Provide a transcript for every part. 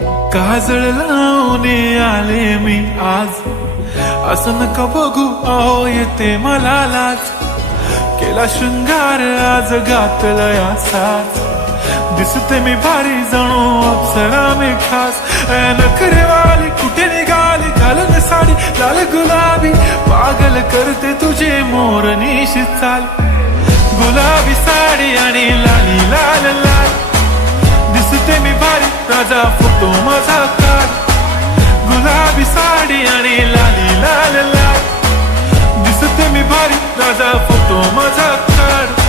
काजळ लावून आले मी आज, असं नका बघू अहो येते मला लाज. केला शृंगार आज घातला साज, दिसते मी भारी जणू अप्सरा मी खास. नखरेवाली कुठे निघाली घालून साडी लाल गुलाबी, पागल करते तुझे मोरनीशी चाल. गुलाबी साडी आणि लाली लाल लाल, दिसते मी भारी राजा फोटो माझा काढ. गुलाबी साडी आणि लाली लाल लाल, दिसते मी भारी राजा फोटो माझा काढ.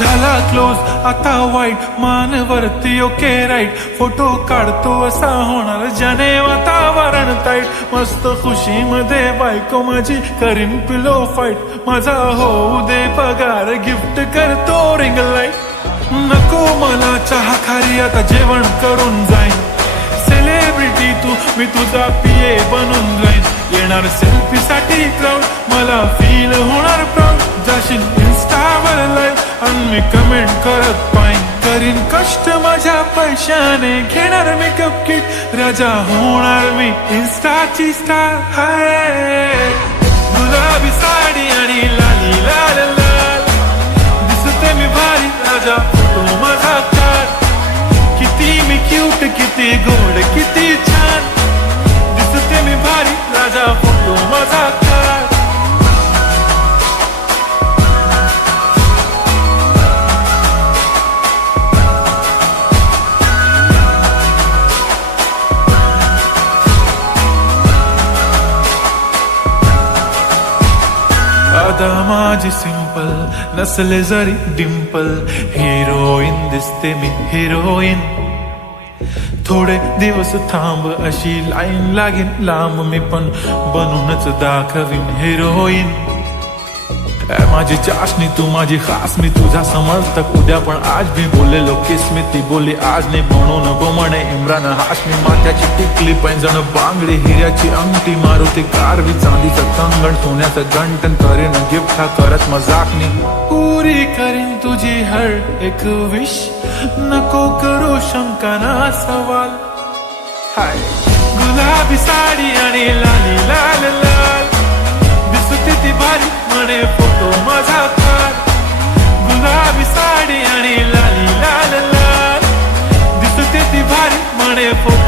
झाला क्लोज आता वाईट, मानवरती ओके राईट. फोटो काढतो असा होणार ज्याने वातावरण ताईट. मस्त खुशी मध्ये बायको माझी करीन पिलो फाईट. माझा होऊ दे पगार गिफ्ट करतो रिंग लाईट. नको मला चहा खारी आता जेवण करून जाईन. सेलिब्रिटी तू मी तुझा पिये बनून जाईन. येणार सेल्फी साठी क्राऊड मला फील होणार प्राऊड. जाशील इन्स्टावर लाईव्ह आणि मी कमेंट करत पाईन. करीन कष्ट माझ्या पैशाने घेणार मेकअप किट. राजा होणार मी इन्स्टाची स्टार. हाय गुलाबी साडी आणि लाली लाल लाल, दिसते मी भारी राजा फोटो माझा काढ. किती मी क्यूट किती गोड किती छान, दिसते मी भारी राजा फोटो माझा काढ. अदा माझी सिंपल नसले जरी डिंपल, हिरोईन दिसते मी हिरोईन. थोडे दिवस थांब अशी लाईन लागेल लांब, मी पण बनूनच दाखवीन हिरोईन. माझी चाशनी तू माझी खास, मी तुझा समर्थक उद्या पण आज मी बोललेलो किस मी. ती बोली आज नाही म्हणून म्हणे इम्रान हाशमी. माथ्याची टिकली पैंजण बांगडी हिऱ्याची अंगठी, मारुती कारवी चांदीचं कंगण सोन्याचं गंटन. करीन गिफ्ट हा करत मजाकनी, पुरी करीन तुझी हर एक विश. नको करू शंका ना सवाल. हाय गुलाबी साडी आणि लाली लाल लाल, दिसते ती भारी म्हणे फोटो माझा काढ. गुलाबी साडी आणि लाली लाल लाल, दिसते ती भारी म्हणे फोटो